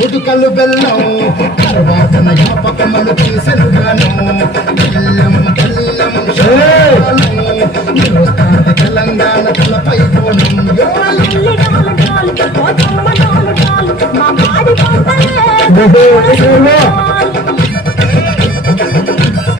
కుడుకలు బెల్లం తర్వాత జ్ఞాపకములు తీసెను గాను బెల్లం బెల్లం నిలుస్తాది తెలంగాణ తలపై కోణం